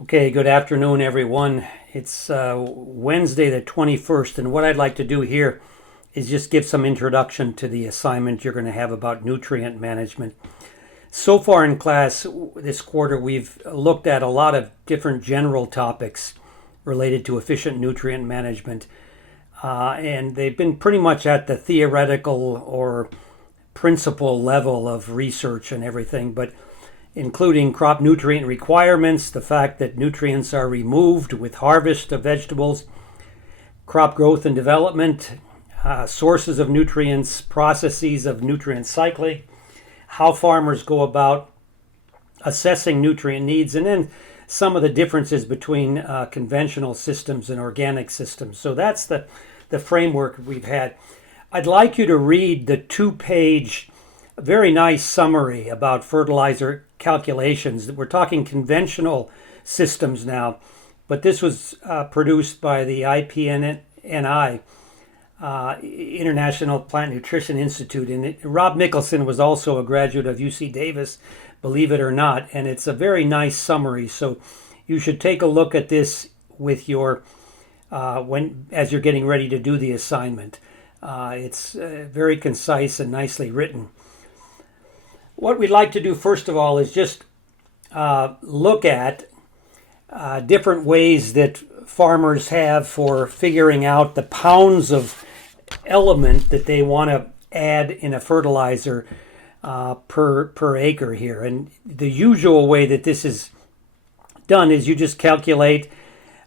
Okay, good afternoon, everyone. It's Wednesday the 21st, and what I'd like to do here is just give some introduction to the assignment you're going to have about nutrient management. So far in class this quarter, we've looked at a lot of different general topics related to efficient nutrient management, and they've been pretty much at the theoretical or principle level of research and everything, but including crop nutrient requirements, the fact that nutrients are removed with harvest of vegetables, crop growth and development, sources of nutrients, processes of nutrient cycling, how farmers go about assessing nutrient needs, and then some of the differences between conventional systems and organic systems. So that's the framework we've had. I'd like you to read the two-page, very nice summary about fertilizer calculations. We're talking conventional systems now, but this was produced by the IPNI, International Plant Nutrition Institute, and Rob Mickelson was also a graduate of UC Davis, believe it or not, and it's a very nice summary. So you should take a look at this with your as you're getting ready to do the assignment. It's very concise and nicely written. What we'd like to do first of all is just look at different ways that farmers have for figuring out the pounds of element that they want to add in a fertilizer per acre here. And the usual way that this is done is you just calculate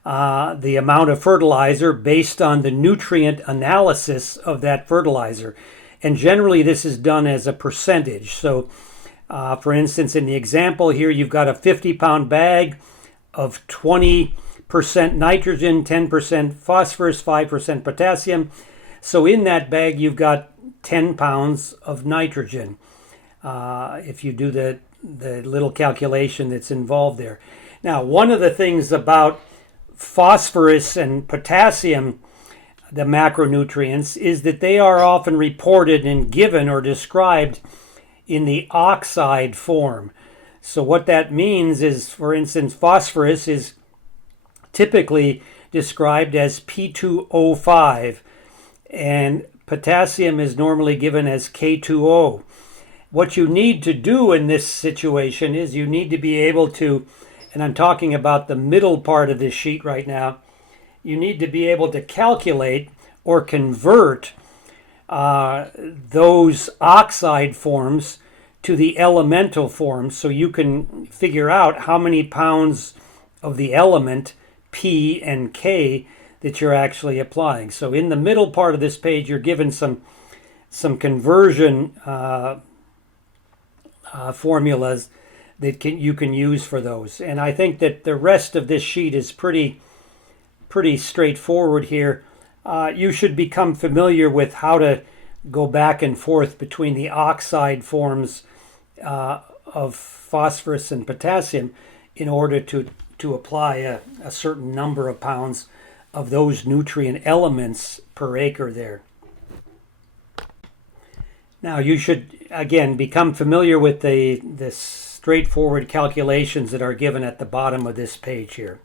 the amount of fertilizer based on the nutrient analysis of that fertilizer. And generally this is done as a percentage. So for instance, in the example here, you've got a 50-pound bag of 20% nitrogen, 10% phosphorus, 5% potassium. So in that bag, you've got 10 pounds of nitrogen if you do the little calculation that's involved there. Now, one of the things about phosphorus and potassium, the macronutrients, is that they are often reported and given or described in the oxide form. So what that means is, for instance, phosphorus is typically described as P2O5, and potassium is normally given as K2O. What you need to do in this situation is you need to be able to, and I'm talking about the middle part of this sheet right now, you need to be able to calculate or convert those oxide forms to the elemental forms, so you can figure out how many pounds of the element P and K that you're actually applying. So in the middle part of this page, you're given some conversion formulas that you can use for those. And I think that the rest of this sheet is pretty straightforward here. You should become familiar with how to go back and forth between the oxide forms of phosphorus and potassium in order to apply a certain number of pounds of those nutrient elements per acre there. Now you should, again, become familiar with the straightforward calculations that are given at the bottom of this page here.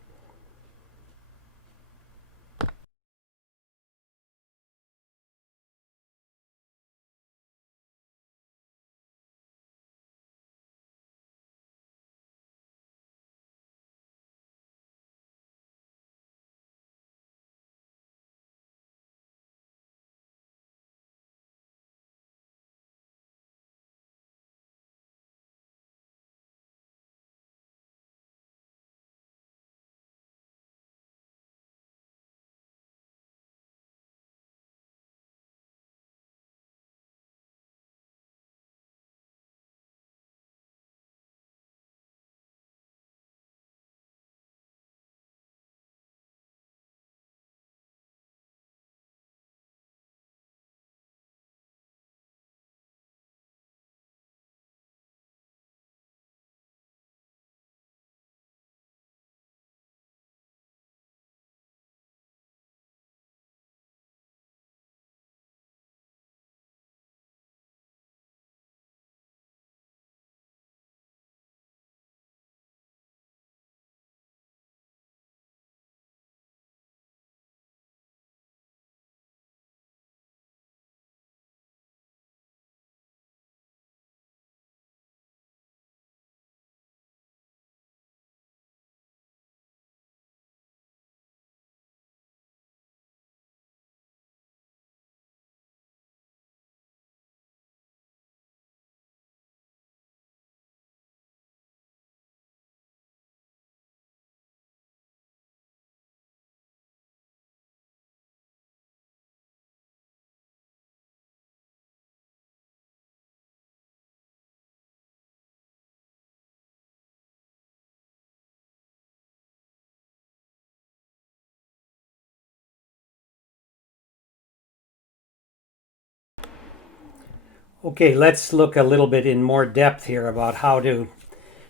Okay, let's look a little bit in more depth here about how to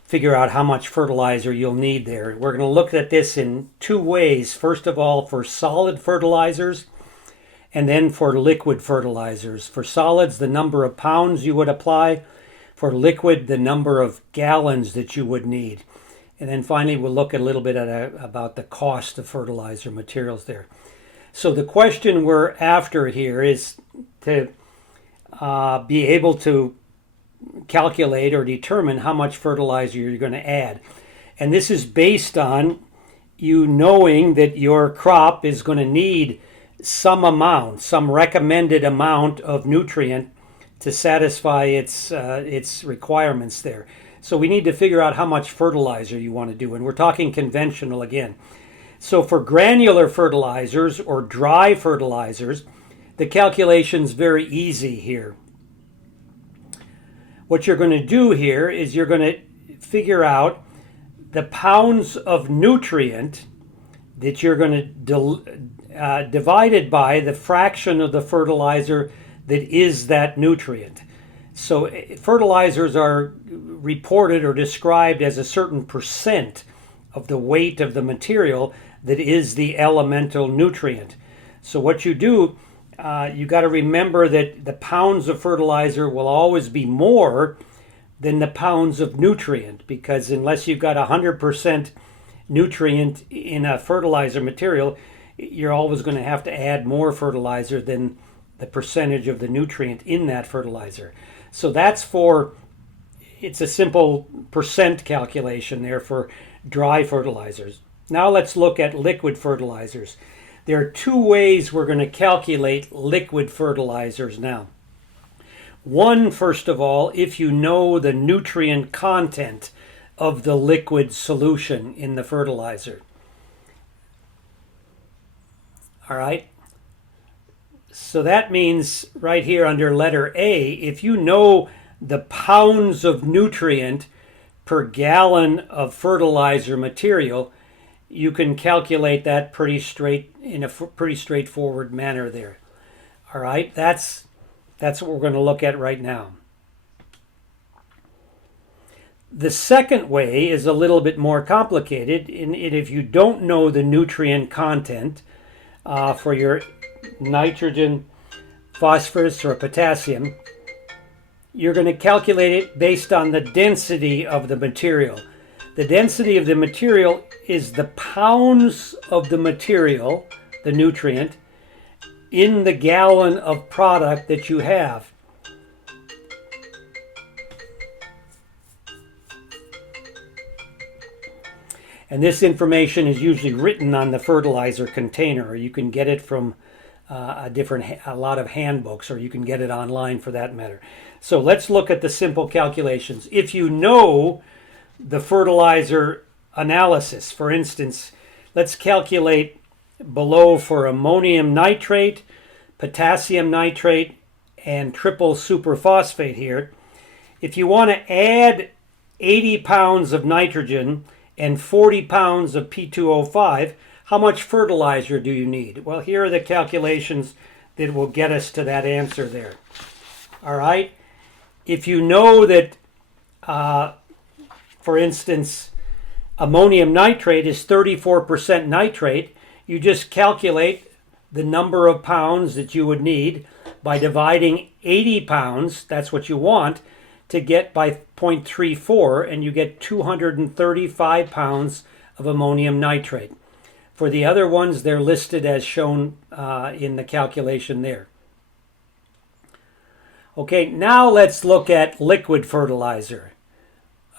figure out how much fertilizer you'll need there. We're going to look at this in two ways. First of all, for solid fertilizers, and then for liquid fertilizers. For solids, the number of pounds you would apply. For liquid, the number of gallons that you would need. And then finally, we'll look a little bit at about the cost of fertilizer materials there. So the question we're after here is to be able to calculate or determine how much fertilizer you're going to add. And this is based on you knowing that your crop is going to need some amount, some recommended amount of nutrient to satisfy its requirements there. So we need to figure out how much fertilizer you want to do. And we're talking conventional again. So for granular fertilizers or dry fertilizers, the calculation's very easy here. What you're going to do here is you're going to figure out the pounds of nutrient that you're going to divided by the fraction of the fertilizer that is that nutrient. So fertilizers are reported or described as a certain percent of the weight of the material that is the elemental nutrient. So what you do, you got to remember that the pounds of fertilizer will always be more than the pounds of nutrient, because unless you've got 100% nutrient in a fertilizer material, you're always going to have to add more fertilizer than the percentage of the nutrient in that fertilizer. So it's a simple percent calculation there for dry fertilizers. Now let's look at liquid fertilizers. There are two ways we're going to calculate liquid fertilizers now. One, first of all, if you know the nutrient content of the liquid solution in the fertilizer. All right. So that means right here under letter A, if you know the pounds of nutrient per gallon of fertilizer material, you can calculate that in a pretty straightforward manner there. All right, that's what we're going to look at right now. The second way is a little bit more complicated. If you don't know the nutrient content for your nitrogen, phosphorus, or potassium, you're going to calculate it based on the density of the material. The density of the material is the pounds of the material, the nutrient, in the gallon of product that you have. And this information is usually written on the fertilizer container, or you can get it from a lot of handbooks, or you can get it online for that matter. So let's look at the simple calculations. If you know the fertilizer analysis, for instance, let's calculate below for ammonium nitrate, potassium nitrate, and triple superphosphate here. If you want to add 80 pounds of nitrogen and 40 pounds of P2O5, how much fertilizer do you need? Well, here are the calculations that will get us to that answer there. All right. If you know that, for instance, ammonium nitrate is 34% nitrate, you just calculate the number of pounds that you would need by dividing 80 pounds, that's what you want, to get by 0.34, and you get 235 pounds of ammonium nitrate. For the other ones, they're listed as shown in the calculation there. Okay, now let's look at liquid fertilizer.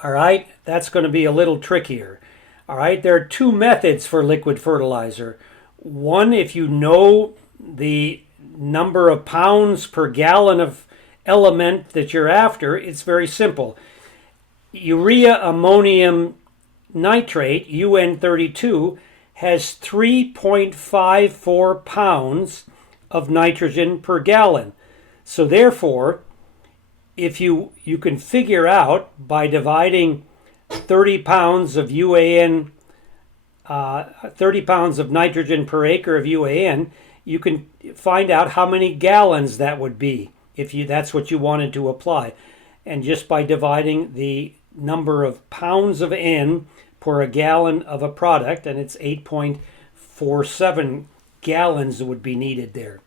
All right, that's going to be a little trickier. All right, there are two methods for liquid fertilizer. One, if you know the number of pounds per gallon of element that you're after, it's very simple. Urea ammonium nitrate, UN32, has 3.54 pounds of nitrogen per gallon. So therefore, if you can figure out by dividing 30 pounds of UAN, 30 pounds of nitrogen per acre of UAN, you can find out how many gallons that would be if that's what you wanted to apply. And just by dividing the number of pounds of N per a gallon of a product, and it's 8.47 gallons would be needed there.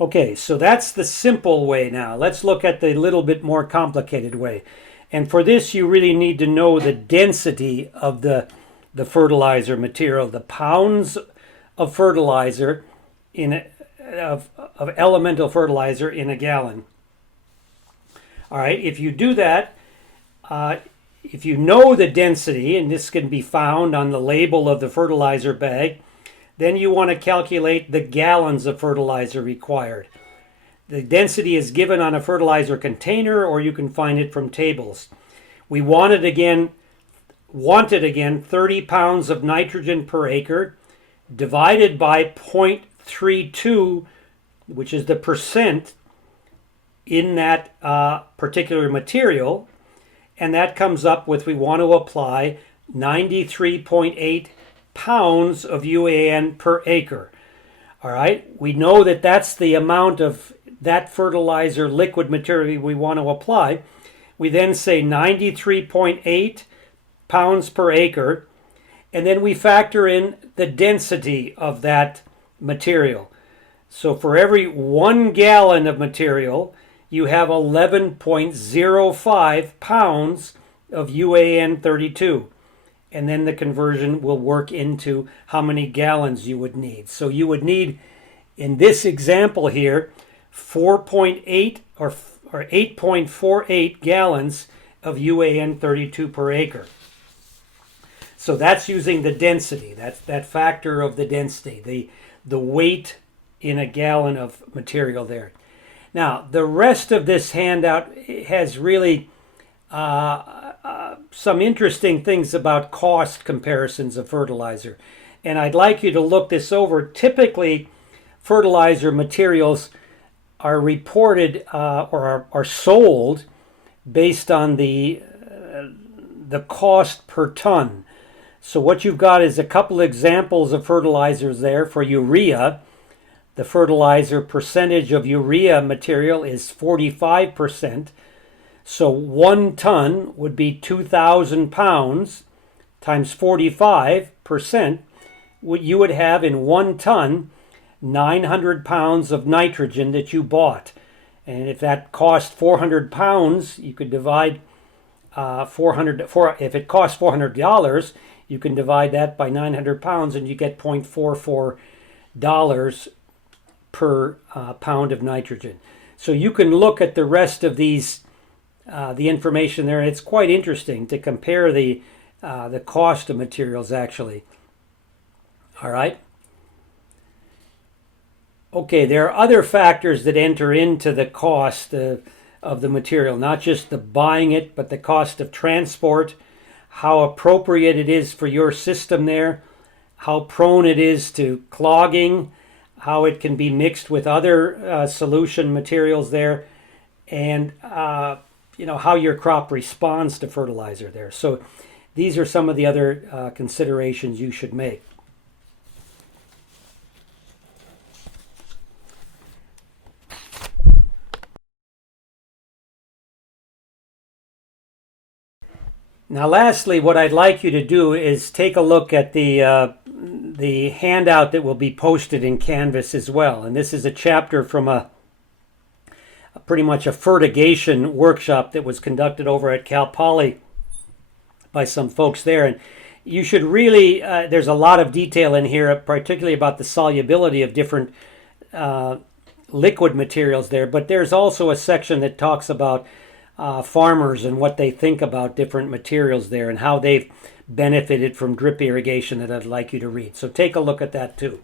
Okay, so that's the simple way now. Let's look at the little bit more complicated way. And for this, you really need to know the density of the fertilizer material, the pounds of fertilizer of elemental fertilizer in a gallon. All right, if you do that, if you know the density, and this can be found on the label of the fertilizer bag, then you want to calculate the gallons of fertilizer required. The density is given on a fertilizer container, or you can find it from tables. We wanted again 30 pounds of nitrogen per acre divided by 0.32, which is the percent in that particular material, and that comes up with, we want to apply 93.8 pounds of UAN per acre. All right, we know that that's the amount of that fertilizer liquid material we want to apply. We then say 93.8 pounds per acre, and then we factor in the density of that material. So for every 1 gallon of material, you have 11.05 pounds of UAN 32. And then the conversion will work into how many gallons you would need. So you would need, in this example here, 4.8 or 8.48 gallons of UAN 32 per acre. So that's using the density. That's that factor of the density, the weight in a gallon of material there. Now, the rest of this handout has really some interesting things about cost comparisons of fertilizer. And I'd like you to look this over. Typically, fertilizer materials are reported or are sold based on the cost per ton. So what you've got is a couple examples of fertilizers there. For urea, the fertilizer percentage of urea material is 45%. So 1 ton would be 2,000 pounds times 45%. You would have in 1 ton 900 pounds of nitrogen that you bought. And if that cost 400 pounds, you could divide if it costs $400, you can divide that by 900 pounds and you get $0.44 per pound of nitrogen. So you can look at the rest of these the information there. It's quite interesting to compare the cost of materials actually. All right. Okay, there are other factors that enter into the cost of the material, not just the buying it, but the cost of transport, how appropriate it is for your system there, how prone it is to clogging, how it can be mixed with other solution materials there, and how your crop responds to fertilizer there. So these are some of the other considerations you should make. Now lastly, what I'd like you to do is take a look at the handout that will be posted in Canvas as well. And this is a chapter from pretty much a fertigation workshop that was conducted over at Cal Poly by some folks there. And you should really, there's a lot of detail in here, particularly about the solubility of different liquid materials there. But there's also a section that talks about farmers and what they think about different materials there and how they've benefited from drip irrigation that I'd like you to read. So take a look at that too.